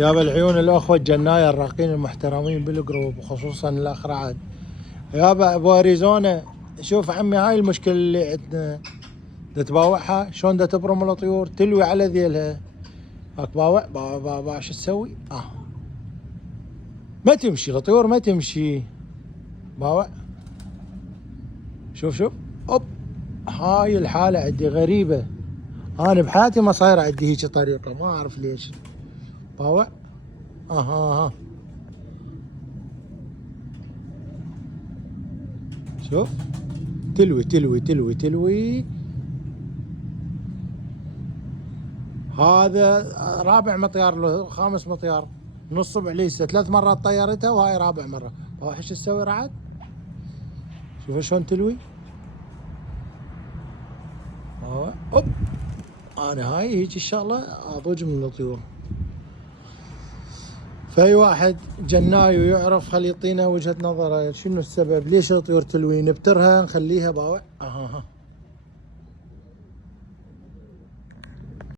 يابا العيون الاخوه الجنايه الراقين المحترمين بالجروب وخصوصا الاخ رعد. يابا ابو اريزونا، شوف عمي هاي المشكله اللي عندنا، تباوعها شلون تبرم الطيور تلوي على ذيلها. هاك باوع باوع شو تسوي؟ ما تمشي الطيور، ما تمشي. باوع شوف اوب. هاي الحاله عندي غريبه، انا بحياتي ما صايره عندي هيك طريقه، ما اعرف ليش. باوع ها شوف تلوي تلوي تلوي تلوي. هذا رابع مطيار له، خامس مطيار، نص صبع ليسه 3 مرات طيرتها وهاي رابع مره. ايش تسوي رعد؟ شوف شلون تلوي. اوب. انا هاي هيك ان شاء الله اضوج من الطيور. فاي واحد جناي ويعرف خلي يعطينا وجهة نظره، شنو السبب؟ ليش الطيور تلوي؟ نبترها نخليها باوع.